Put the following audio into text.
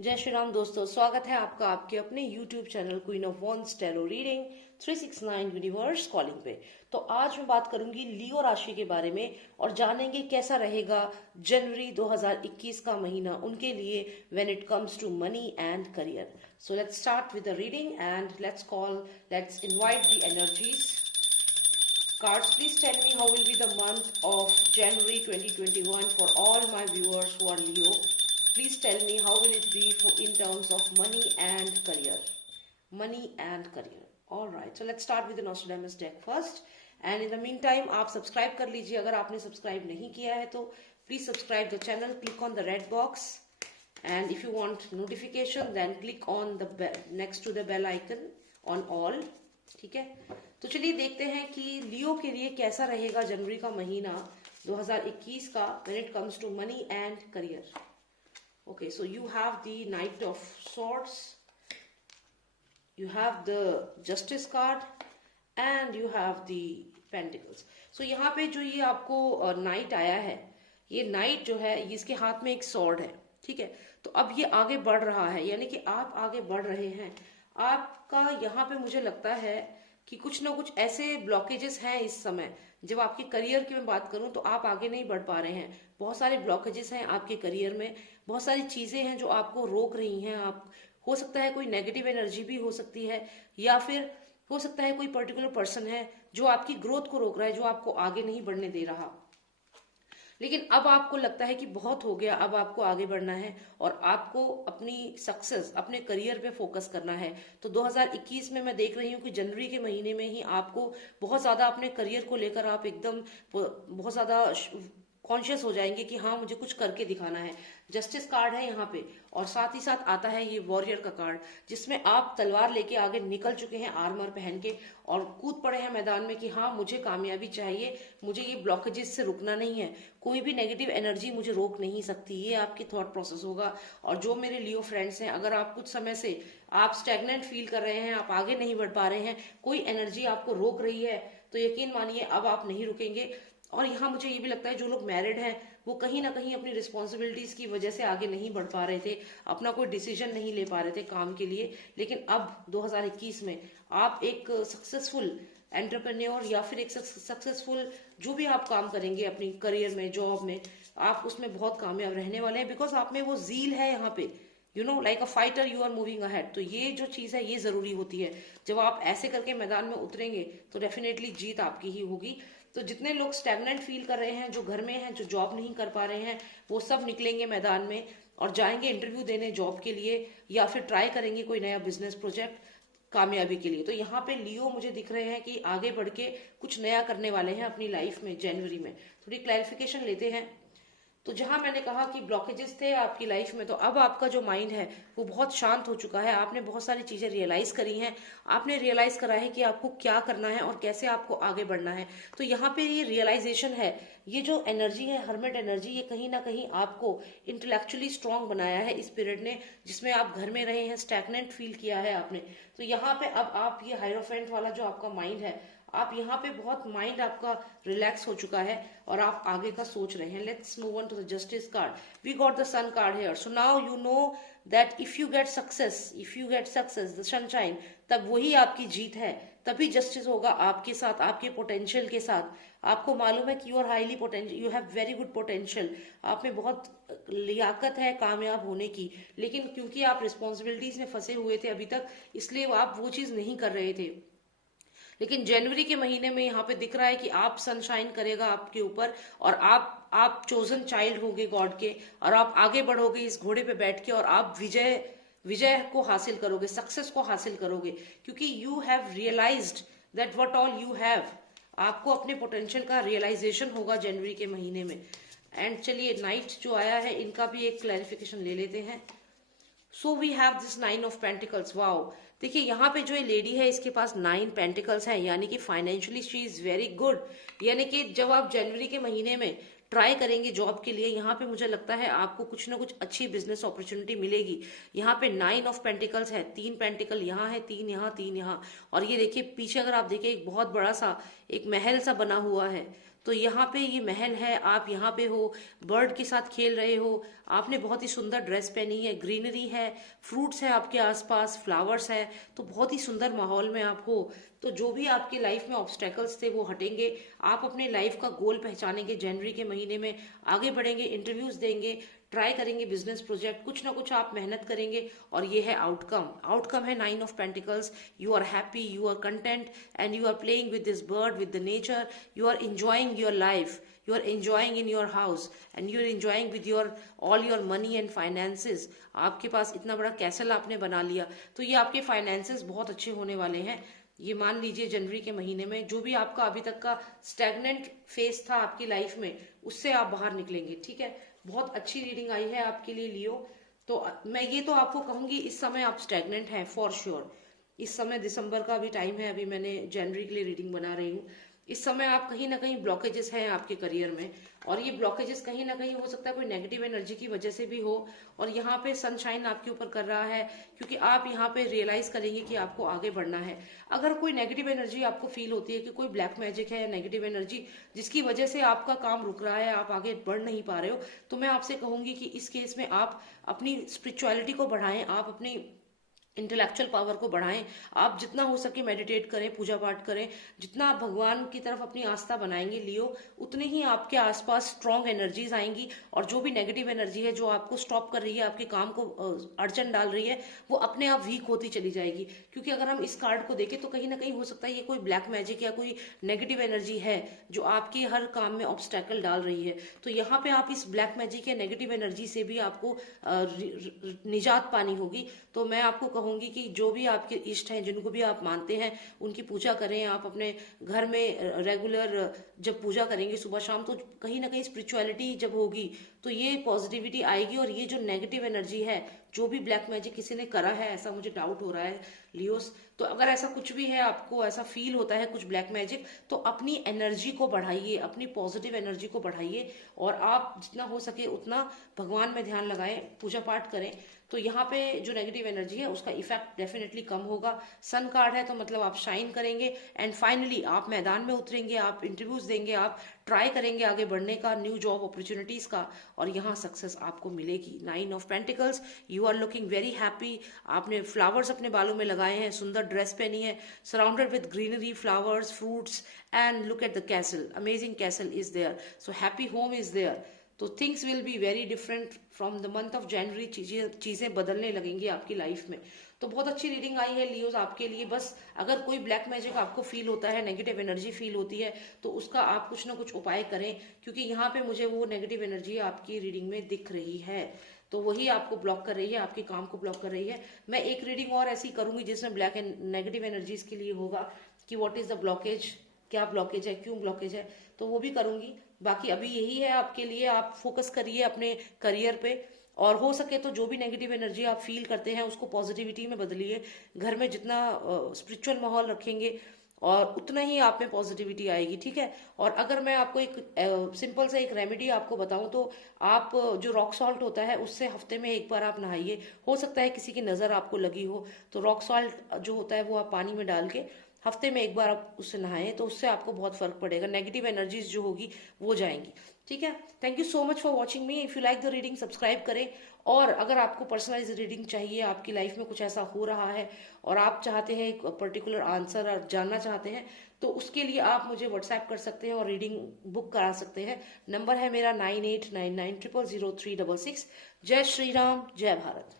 जय श्री राम दोस्तों, स्वागत है आपका आपके अपने YouTube channel queen of wands tarot reading 369 universe calling पे। तो आज मैं बात करूंगी लियो राशि के बारे में और जानेंगे कैसा रहेगा जनवरी 2021 का महीना उनके लिए when it comes to money and career. So let's start with the reading and let's invite the energies. Cards, please tell me how will be the month of January 2021 for all my viewers who are Leo. Please tell me how will it be in terms of money and career. Money and career. Alright, so let's start with the Nostradamus deck first. And in the meantime, आप subscribe कर लीजिए। अगर आपने subscribe नहीं किया है तो please subscribe the channel, click on the red box, and if you want notification then click on the bell next to the bell icon on all. ठीक है, तो चलिए देखते हैं कि लियो के लिए कैसा रहेगा जनवरी का महीना 2021 का when it comes to money and career. Okay, so you have the knight of swords, you have the justice card and you have the pentacles. सो यहाँ पे जो ये आपको नाइट आया है, ये नाइट जो है इसके हाथ में एक सॉर्ड है। ठीक है, तो अब ये आगे बढ़ रहा है, यानी कि आप आगे बढ़ रहे हैं। आपका यहाँ पे मुझे लगता है कि कुछ ना कुछ ऐसे ब्लॉकेजेस हैं इस समय। जब आपके करियर की मैं बात करूं तो आप आगे नहीं बढ़ पा रहे हैं। बहुत सारे ब्लॉकेजेस हैं आपके करियर में, बहुत सारी चीजें हैं जो आपको रोक रही हैं। आप हो सकता है कोई नेगेटिव एनर्जी भी हो सकती है, या फिर हो सकता है कोई पर्टिकुलर पर्सन है जो आपकी ग्रोथ को रोक रहा है, जो आपको आगे नहीं बढ़ने दे रहा। लेकिन अब आपको लगता है कि बहुत हो गया, अब आपको आगे बढ़ना है और आपको अपनी सक्सेस, अपने करियर पे फोकस करना है। तो 2021 में मैं देख रही हूँ कि जनवरी के महीने में ही आपको बहुत ज्यादा अपने करियर को लेकर आप एकदम बहुत ज्यादा कॉन्शियस हो जाएंगे कि हाँ मुझे कुछ करके दिखाना है। जस्टिस कार्ड है यहाँ पे, और साथ ही साथ आता है ये वॉरियर का कार्ड, जिसमें आप तलवार लेके आगे निकल चुके हैं आर्मर पहन के और कूद पड़े हैं मैदान में कि हाँ मुझे कामयाबी चाहिए, मुझे ये ब्लॉकेजेस से रुकना नहीं है, कोई भी नेगेटिव एनर्जी मुझे रोक नहीं सकती। ये आपकी थॉट प्रोसेस होगा। और जो मेरे लियो फ्रेंड्स हैं, अगर आप कुछ समय से आप स्टैग्नेंट फील कर रहे हैं, आप आगे नहीं बढ़ पा रहे हैं, कोई एनर्जी आपको रोक रही है, तो यकीन मानिए अब आप नहीं रुकेंगे। और यहाँ मुझे ये भी लगता है जो लोग मैरिड हैं वो कहीं ना कहीं अपनी रिस्पॉन्सिबिलिटीज की वजह से आगे नहीं बढ़ पा रहे थे, अपना कोई डिसीजन नहीं ले पा रहे थे काम के लिए। लेकिन अब 2021 में आप एक सक्सेसफुल एंटरप्रेन्योर या फिर एक सक्सेसफुल जो भी आप काम करेंगे अपनी करियर में, जॉब में, आप उसमें बहुत कामयाब रहने वाले हैं। बिकॉज आप में वो जील है यहाँ पे, you know like a fighter you are moving ahead. तो ये जो चीज है ये जरूरी होती है। जब आप ऐसे करके मैदान में उतरेंगे तो डेफिनेटली जीत आपकी ही होगी। तो जितने लोग स्टैग्नेंट फील कर रहे हैं, जो घर में हैं, जो जॉब नहीं कर पा रहे हैं, वो सब निकलेंगे मैदान में और जाएंगे इंटरव्यू देने जॉब के लिए, या फिर ट्राई करेंगे कोई नया बिजनेस प्रोजेक्ट कामयाबी के लिए। तो यहाँ पे लियो मुझे दिख रहे हैं कि आगे बढ़ के कुछ नया करने वाले हैं अपनी लाइफ में जनवरी में। थोड़ी क्लैरिफिकेशन लेते हैं। तो जहां मैंने कहा कि ब्लॉकेजेस थे आपकी लाइफ में, तो अब आपका जो माइंड है वो बहुत शांत हो चुका है। आपने बहुत सारी चीजें रियलाइज करी हैं, आपने रियलाइज करा है कि आपको क्या करना है और कैसे आपको आगे बढ़ना है। तो यहाँ पे ये रियलाइजेशन है, ये जो एनर्जी है हर्मिट एनर्जी, ये कहीं ना कहीं आपको इंटेलेक्चुअली स्ट्रांग बनाया है इस पीरियड ने, जिसमें आप घर में रहे हैं, स्टैग्नेंट फील किया है आपने। तो यहाँ पे अब आप ये हायरोफेंट वाला जो आपका माइंड है, आप यहाँ पे बहुत माइंड आपका रिलैक्स हो चुका है और आप आगे का सोच रहे हैं। Let's move on to the justice card. We got the sun card here. So now you know that if you get success the sunshine, तब वही आपकी जीत है, तभी जस्टिस होगा आपके साथ, आपके पोटेंशियल के साथ। आपको मालूम है कि you are highly potential, you have very good potential, आप में बहुत लियाकत है कामयाब होने की। लेकिन क्योंकि आप रिस्पॉन्सिबिलिटीज में फंसे हुए थे अभी तक, इसलिए आप वो चीज नहीं कर रहे थे। लेकिन जनवरी के महीने में यहाँ पे दिख रहा है कि आप सनशाइन करेगा आपके ऊपर, और आप चोजन चाइल्ड होगे गॉड के, और आप आगे बढ़ोगे इस घोड़े पे बैठ के, और आप विजय को हासिल करोगे, सक्सेस को हासिल करोगे, क्योंकि you have realised that what all you have. आपको अपने पोटेंशियल का रियलाइजेशन होगा जनवरी के महीने में। एंड चलिए नाइट जो आया है इनका भी एक क्लैरिफिकेशन ले लेते हैं। So we have this 9 of pentacles. Wow, देखिए यहाँ पे जो ये लेडी है इसके पास 9 पेंटिकल्स हैं, यानी कि financially she is very good. यानी कि जब आप जनवरी के महीने में ट्राई करेंगे जॉब के लिए, यहाँ पे मुझे लगता है आपको कुछ ना कुछ अच्छी बिजनेस अपॉर्चुनिटी मिलेगी। यहाँ पे 9 ऑफ पेंटिकल्स है, 3 पेंटिकल यहाँ है, 3 यहाँ, 3 यहाँ। और ये देखिए पीछे अगर आप देखिए एक बहुत बड़ा सा एक महल सा बना हुआ है। तो यहाँ पे ये महल है, आप यहाँ पे हो, बर्ड के साथ खेल रहे हो, आपने बहुत ही सुंदर ड्रेस पहनी है, ग्रीनरी है, फ्रूट्स है आपके आसपास, फ्लावर्स है, तो बहुत ही सुंदर माहौल में आप हो। तो जो भी आपके लाइफ में ऑब्स्टेकल्स थे वो हटेंगे, आप अपने लाइफ का गोल पहचानेंगे, जनवरी के महीने में आगे बढ़ेंगे, इंटरव्यूज देंगे, ट्राई करेंगे बिजनेस प्रोजेक्ट, कुछ ना कुछ आप मेहनत करेंगे और ये है आउटकम। आउटकम है 9 of pentacles. You are happy, you are content and you are playing with this bird, with the nature, you are enjoying your life, you are enjoying in your house and you are enjoying with your all your money and finances। आपके पास इतना बड़ा castle आपने बना लिया, तो ये आपके finances बहुत अच्छे होने वाले हैं। ये मान लीजिए जनवरी के महीने में जो भी आपका अभी तक का स्टैग्नेंट फेस था आपकी लाइफ में, उससे आप बाहर निकलेंगे। ठीक है, बहुत अच्छी रीडिंग आई है आपके लिए लियो। तो मैं ये तो आपको कहूंगी, इस समय आप स्टैग्नेंट हैं फॉर श्योर। इस समय दिसंबर का अभी टाइम है, अभी मैंने जनवरी के लिए रीडिंग बना रही हूँ। इस समय आप कहीं ना कहीं ब्लॉकेजेस हैं आपके करियर में, और ये ब्लॉकेजेस कहीं ना कहीं हो सकता है कोई नेगेटिव एनर्जी की वजह से भी हो। और यहाँ पे सनशाइन आपके ऊपर कर रहा है, क्योंकि आप यहाँ पे रियलाइज करेंगे कि आपको आगे बढ़ना है। अगर कोई नेगेटिव एनर्जी आपको फील होती है कि कोई ब्लैक मैजिक है या नेगेटिव एनर्जी जिसकी वजह से आपका काम रुक रहा है, आप आगे बढ़ नहीं पा रहे हो, तो मैं आपसे कहूंगी कि इस केस में आप अपनी स्पिरिचुअलिटी को बढ़ाएं, आप अपनी इंटेलेक्चुअल पावर को बढ़ाएं, आप जितना हो सके मेडिटेट करें, पूजा पाठ करें। जितना आप भगवान की तरफ अपनी आस्था बनाएंगे लियो, उतने ही आपके आसपास स्ट्रांग एनर्जीज आएंगी, और जो भी नेगेटिव एनर्जी है जो आपको स्टॉप कर रही है, आपके काम को अड़चन डाल रही है, वो अपने आप वीक होती चली जाएगी। क्योंकि अगर हम इस कार्ड को देखें तो कहीं ना कहीं हो सकता है ये कोई ब्लैक मैजिक या कोई नेगेटिव एनर्जी है जो आपके हर काम में ऑब्स्टेकल डाल रही है। तो यहाँ पे आप इस ब्लैक मैजिक या नेगेटिव एनर्जी से भी आपको निजात पानी होगी। तो मैं आपको कहूंगी कि जो भी आपके इष्ट हैं, जिनको भी आप मानते हैं, उनकी पूजा करें। आप अपने घर में रेगुलर जब पूजा करेंगे सुबह शाम, तो कहीं ना कहीं स्पिरिचुअलिटी जब होगी तो ये पॉजिटिविटी आएगी, और ये जो नेगेटिव एनर्जी है, जो भी ब्लैक मैजिक किसी ने करा है, ऐसा मुझे डाउट हो रहा है लियोस, तो अगर ऐसा कुछ भी है, आपको ऐसा फील होता है कुछ ब्लैक मैजिक, तो अपनी एनर्जी को बढ़ाइए, अपनी पॉजिटिव एनर्जी को बढ़ाइए, और आप जितना हो सके उतना भगवान में ध्यान लगाएं, पूजा पाठ करें। तो यहाँ पे जो नेगेटिव एनर्जी है उसका इफेक्ट डेफिनेटली कम होगा। सन कार्ड है तो मतलब आप शाइन करेंगे, एंड फाइनली आप मैदान में उतरेंगे, आप इंटरव्यूज देंगे, आप ट्राई करेंगे आगे बढ़ने का, न्यू जॉब अपॉर्चुनिटीज का, और यहाँ सक्सेस आपको मिलेगी। 9 of pentacles, you are looking very happy. आपने फ्लावर्स अपने बालों में लगाए हैं, सुंदर ड्रेस पहनी है, surrounded with greenery, flowers, fruits, and look at the castle, amazing castle is there, so happy home is there. तो things will be very different from the month of January. चीजें बदलने लगेंगी आपकी लाइफ में। तो बहुत अच्छी रीडिंग आई है लियोज आपके लिए। बस अगर कोई ब्लैक मैजिक आपको फील होता है, नेगेटिव एनर्जी फील होती है, तो उसका आप कुछ ना कुछ उपाय करें, क्योंकि यहाँ पे मुझे वो नेगेटिव एनर्जी आपकी रीडिंग में दिख रही है, तो वही आपको ब्लॉक कर रही है, आपके काम को ब्लॉक कर रही है। मैं एक रीडिंग और ऐसी करूंगी जिसमें ब्लैक एंड नेगेटिव एनर्जीज के लिए होगा कि व्हाट इज द ब्लॉकेज, क्या ब्लॉकेज है, क्यों ब्लॉकेज है, तो वो भी करूंगी। बाकी अभी यही है आपके लिए, आप फोकस करिए अपने करियर पे, और हो सके तो जो भी नेगेटिव एनर्जी आप फील करते हैं उसको पॉजिटिविटी में बदलिए। घर में जितना स्पिरिचुअल माहौल रखेंगे और उतना ही आप में पॉजिटिविटी आएगी। ठीक है, और अगर मैं आपको एक सिंपल सा एक रेमेडी आपको बताऊं, तो आप जो रॉक सॉल्ट होता है उससे हफ्ते में एक बार आप नहाइए। हो सकता है किसी की नज़र आपको लगी हो, तो रॉक सॉल्ट जो होता है वो आप पानी में डाल के हफ्ते में एक बार आप उससे नहाएं, तो उससे आपको बहुत फर्क पड़ेगा, नेगेटिव एनर्जीज जो होगी वो जाएंगी। ठीक है, thank you so much for watching me. If you like the reading, subscribe करें। और अगर आपको पर्सनलाइज रीडिंग चाहिए, आपकी लाइफ में कुछ ऐसा हो रहा है और आप चाहते हैं एक पर्टिकुलर आंसर जानना चाहते हैं, तो उसके लिए आप मुझे व्हाट्सएप कर सकते हैं और रीडिंग बुक करा सकते हैं। नंबर है मेरा 9899000366। जय श्री राम, जय भारत।